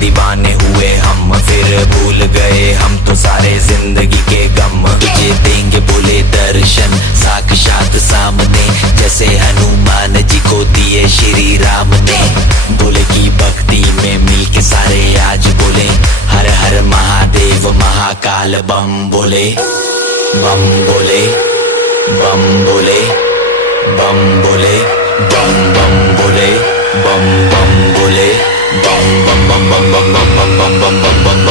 दीवाने हुए हम, फिर भूल गए हम तो सारे जिंदगी के गम। तुझे देंगे बोले दर्शन साक्षात सामने, जैसे हनुमान जी को दिए श्री राम ने। बोले की भक्ति में मिलके सारे आज बोले, हर हर महादेव महाकाल बम बोले। बम बोले, बम बोले, बम बोले, बम बम बोले, बम बम बोले, बम बम बम बम बम बम बम बम बम बम बम।